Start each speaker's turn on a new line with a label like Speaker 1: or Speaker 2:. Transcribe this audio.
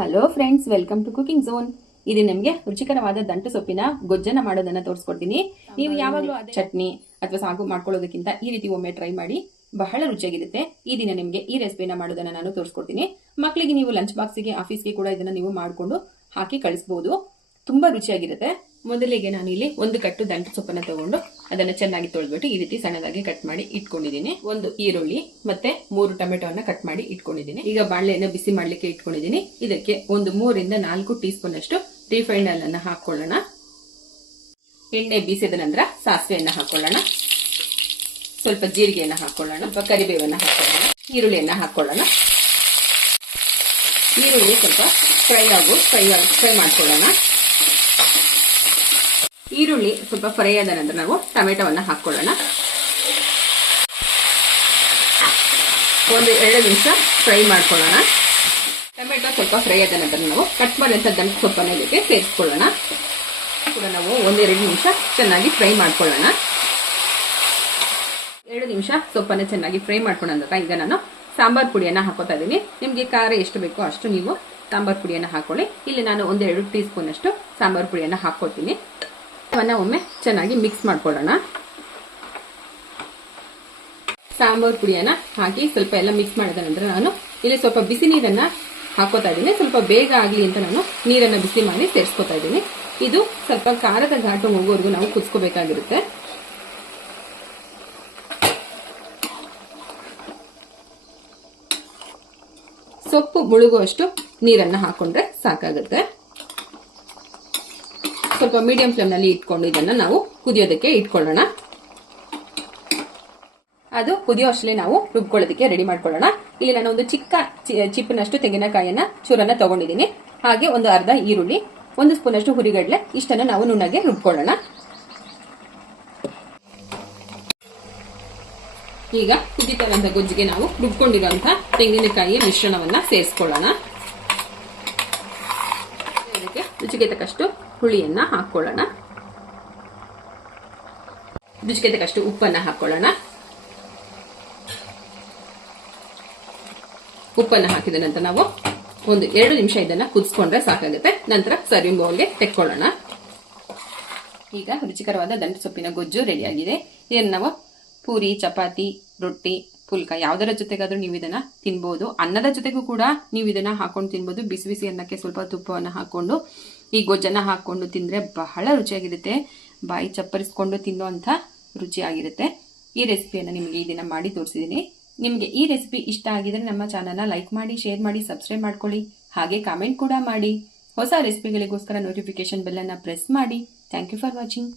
Speaker 1: Hello friends welcome to cooking zone ಇದು ನಿಮಗೆ ರುಚಿಕರವಾದ ದಂಟು ಸೊಪ್ಪಿನ ಗೊಜ್ಜನ್ನ ಮಾಡೋದನ್ನ ತೋರಿಸ್ಕೊಡ್ತೀನಿ. ನೀವು ಯಾವಾಗಲೂ ಚಟ್ನಿ ಅಥವಾ ಸಾಗು ಮಾಡ್ಕೊಳ್ಳೋದಕ್ಕಿಂತ ಈ ರೀತಿ ಒಮ್ಮೆ ಟ್ರೈ ಮಾಡಿ ಬಹಳ ರುಚಿಯಾಗಿರುತ್ತೆ. ಈ ದಿನ ನಿಮಗೆ ಈ ರೆಸಿಪಿನ ಮಾಡೋದನ್ನ ನಾನು ತೋರಿಸ್ಕೊಡ್ತೀನಿ. ಮಕ್ಕಳಿಗೆ ನೀವು ಲಂಚ್ ಬಾಕ್ಸಿಗೆ ಆಫೀಸ್ಗೆ ಕೂಡ ಇದನ್ನ ನೀವು ಮಾಡಿಕೊಂಡು ಹಾಕಿ ಕಳಿಸಬಹುದು ತುಂಬಾ ರುಚಿಯಾಗಿರುತ್ತೆ. ಮೊದಲಿಗೆ ನಾನು ಇಲ್ಲಿ ಒಂದು ಕಟ್ಟು ದಂಟು ಸೊಪ್ಪನ್ನ ತಗೊಂಡು ಅದನ್ನ ಚೆನ್ನಾಗಿ ತೊಳೆದ್ಬಿಟ್ಟು ಈ ರೀತಿ ಸಣ್ಣದಾಗಿ ಕಟ್ ಮಾಡಿ ಇಟ್ಕೊಂಡಿದ್ದೀನಿ. ಒಂದು ಈರುಳ್ಳಿ ಮತ್ತೆ ಮೂರು ಟೊಮೆಟೊನ ಕಟ್ ಮಾಡಿ ಇಟ್ಕೊಂಡಿದ್ದೀನಿ. ಈಗ ಬಾಣಲೆಯನ್ನು ಬಿಸಿ ಮಾಡ್ಲಿಕ್ಕೆ ಇಟ್ಕೊಂಡಿದ್ದೀನಿ. ಇದಕ್ಕೆ ಒಂದು ಮೂರಿಂದ ನಾಲ್ಕು ಟೀ ಸ್ಪೂನ್ ಅಷ್ಟು ರಿಫೈಂಡ್ ಅನ್ನ ಹಾಕೊಳ್ಳೋಣ. ಎಣ್ಣೆ ಬೀಸಿದ ನಂತರ ಸಾಸಿವೆಯನ್ನ ಹಾಕೊಳ್ಳೋಣ. ಸ್ವಲ್ಪ ಜೀರಿಗೆಯನ್ನ ಹಾಕೊಳ್ಳೋಣ. ಸ್ವಲ್ಪ ಕರಿಬೇವನ್ನ ಹಾಕೊಳ್ಳೋಣ. ಈರುಳ್ಳಿಯನ್ನ ಹಾಕೊಳ್ಳೋಣ. ಈರುಳ್ಳಿ ಸ್ವಲ್ಪ ಫ್ರೈ ಆಗು ಫ್ರೈ ಫ್ರೈ ಮಾಡ್ಕೊಳ್ಳೋಣ. ಈರುಳ್ಳಿ ಸ್ವಲ್ಪ ಫ್ರೈ ಆದ ನಂತರ ನಾವು ಟೊಮೆಟೊವನ್ನು ಹಾಕ್ಕೊಳ್ಳೋಣ. ಒಂದು ಎರಡು ನಿಮಿಷ ಫ್ರೈ ಮಾಡ್ಕೊಳ್ಳೋಣ. ಟೊಮೆಟೊ ಸ್ವಲ್ಪ ಫ್ರೈ ಆದ ನಂತರ ನಾವು ಕಟ್ ಮಾಡಿದಂಥ ದಂಟು ಸೊಪ್ಪನ್ನು ಇದಕ್ಕೆ ಸೇರಿಸ್ಕೊಳ್ಳೋಣ. ಕೂಡ ನಾವು ಒಂದೆರಡು ನಿಮಿಷ ಚೆನ್ನಾಗಿ ಫ್ರೈ ಮಾಡ್ಕೊಳ್ಳೋಣ. ಎರಡು ನಿಮಿಷ ಸೊಪ್ಪನ್ನು ಚೆನ್ನಾಗಿ ಫ್ರೈ ಮಾಡ್ಕೊಂಡ ನಂತರ ಈಗ ನಾನು ಸಾಂಬಾರ್ ಪುಡಿಯನ್ನು ಹಾಕೋತಾ ಇದ್ದೀನಿ. ನಿಮಗೆ ಖಾರ ಎಷ್ಟು ಬೇಕೋ ಅಷ್ಟು ನೀವು ಸಾಂಬಾರ್ ಪುಡಿಯನ್ನು ಹಾಕೊಳ್ಳಿ. ಇಲ್ಲಿ ನಾನು ಒಂದೆರಡು ಟೀ ಸ್ಪೂನ್ ಅಷ್ಟು ಸಾಂಬಾರ್ ಪುಡಿಯನ್ನು ಹಾಕೋತೀನಿ ಅವನ್ನ ಒಮ್ಮೆ ಚೆನ್ನಾಗಿ ಮಿಕ್ಸ್ ಮಾಡ್ಕೊಳ್ಳೋಣ. ಸಾಂಬಾರ್ ಪುಡಿಯನ್ನ ಹಾಕಿ ಸ್ವಲ್ಪ ಎಲ್ಲ ಮಿಕ್ಸ್ ಮಾಡಿದ ನಂತರ ನಾನು ಇಲ್ಲಿ ಸ್ವಲ್ಪ ಬಿಸಿ ನೀರನ್ನ ಹಾಕೋತಾ ಇದ್ದೀನಿ. ಸ್ವಲ್ಪ ಬೇಗ ಆಗಲಿ ಅಂತ ನಾನು ನೀರನ್ನ ಬಿಸಿ ಮಾಡಿ ಸೇರಿಸ್ಕೊತಾ ಇದ್ದೀನಿ. ಇದು ಸ್ವಲ್ಪ ಖಾರದ ಘಾಟು ಹೋಗೋವರೆಗೂ ನಾವು ಕುದಿಸ್ಕೋಬೇಕಾಗಿರುತ್ತೆ. ಸೊಪ್ಪು ಮುಳುಗುವಷ್ಟು ನೀರನ್ನ ಹಾಕೊಂಡ್ರೆ ಸಾಕಾಗುತ್ತೆ. ಸ್ವಲ್ಪ ಮೀಡಿಯಂ ಫ್ಲೇಮ್ನಲ್ಲಿ ಇಟ್ಕೊಂಡು ಇದನ್ನ ನಾವು ಕುದಿಯೋದಕ್ಕೆ ಇಟ್ಕೊಳ್ಳೋಣ. ಅದು ಕುದಿಯೋ ಅಷ್ಟೇ ನಾವು ರುಬ್ಕೊಳ್ಳೋದಕ್ಕೆ ರೆಡಿ ಮಾಡ್ಕೊಳ್ಳೋಣ. ಇಲ್ಲಿ ನಾನು ಒಂದು ಚಿಕ್ಕ ಚಿಪ್ಪಿನಷ್ಟು ತೆಂಗಿನಕಾಯಿಯನ್ನ ಚೂರನ್ನ ತಗೊಂಡಿದ್ದೀನಿ. ಹಾಗೆ ಒಂದು ಅರ್ಧ ಈರುಳ್ಳಿ, ಒಂದು ಸ್ಪೂನ್ ಅಷ್ಟು ಹುರಿಗಡ್ಲೆ, ಇಷ್ಟನ್ನು ನಾವು ನುಣ್ಣಗೆ ರುಬ್ಕೊಳ್ಳೋಣ. ಈಗ ಕುದಿತಾರಂತ ಗೊಜ್ಜಿಗೆ ನಾವು ರುಬ್ಕೊಂಡಿರುವಂತಹ ತೆಂಗಿನಕಾಯಿಯ ಮಿಶ್ರಣವನ್ನ ಸೇರಿಸ್ಕೊಳ್ಳೋಣ. ಇದಕ್ಕೆ ರುಚಿಗೆ ತಕ್ಕಷ್ಟು ಹುಳಿಯನ್ನ ಹಾಕೊಳ್ಳೋಣ. ರುಚಿಗೆ ತಕ್ಕಷ್ಟು ಉಪ್ಪನ್ನ ಹಾಕೊಳ್ಳೋಣ. ಉಪ್ಪನ್ನ ಹಾಕಿದ ನಂತರ ನಾವು ಒಂದು ಎರಡು ನಿಮಿಷ ಇದನ್ನ ಕುದಿಸ್ಕೊಂಡ್ರೆ ಸಾಕಾಗುತ್ತೆ. ನಂತರ ಸರ್ವಿಂಗ್ ಬೌಲ್ಗೆ ತೆಕ್ಕೊಳ್ಳೋಣ. ಈಗ ರುಚಿಕರವಾದ ದಂಟು ಸೊಪ್ಪಿನ ಗೊಜ್ಜು ರೆಡಿಯಾಗಿದೆ. ಇದನ್ನು ನಾವು ಪೂರಿ, ಚಪಾತಿ, ರೊಟ್ಟಿ, ಪುಲ್ಕ ಯಾವುದರ ಜೊತೆಗಾದ್ರೂ ನೀವು ಇದನ್ನ ತಿನ್ಬೋದು. ಅನ್ನದ ಜೊತೆಗೂ ಕೂಡ ನೀವು ಇದನ್ನ ಹಾಕೊಂಡು ತಿನ್ಬೋದು. ಬಿಸಿ ಬಿಸಿ ಅನ್ನಕ್ಕೆ ಸ್ವಲ್ಪ ತುಪ್ಪವನ್ನು ಹಾಕೊಂಡು ಈ ಗೊಜ್ಜನ್ನ ಹಾಕೊಂಡು ತಿಂದ್ರೆ ಬಹಳ ರುಚಿಯಾಗಿರುತ್ತೆ. ಬಾಯಿ ಚಪ್ಪರಿಸ್ಕೊಂಡು ತಿನ್ನುವಂಥ ರುಚಿಯಾಗಿರುತ್ತೆ. ಈ ರೆಸಿಪಿಯನ್ನು ನಿಮಗೆ ಈ ದಿನ ಮಾಡಿ ತೋರಿಸಿದ್ದೀನಿ. ನಿಮಗೆ ಈ ರೆಸಿಪಿ ಇಷ್ಟ ಆಗಿದ್ರೆ ನಮ್ಮ ಚಾನಲ್ನ ಲೈಕ್ ಮಾಡಿ, ಶೇರ್ ಮಾಡಿ, ಸಬ್ಸ್ಕ್ರೈಬ್ ಮಾಡ್ಕೊಳ್ಳಿ. ಹಾಗೆ ಕಾಮೆಂಟ್ ಕೂಡ ಮಾಡಿ. ಹೊಸ ರೆಸಿಪಿಗಳಿಗೋಸ್ಕರ ನೋಟಿಫಿಕೇಶನ್ ಬೆಲ್ಲನ್ನು ಪ್ರೆಸ್ ಮಾಡಿ. Thank you for watching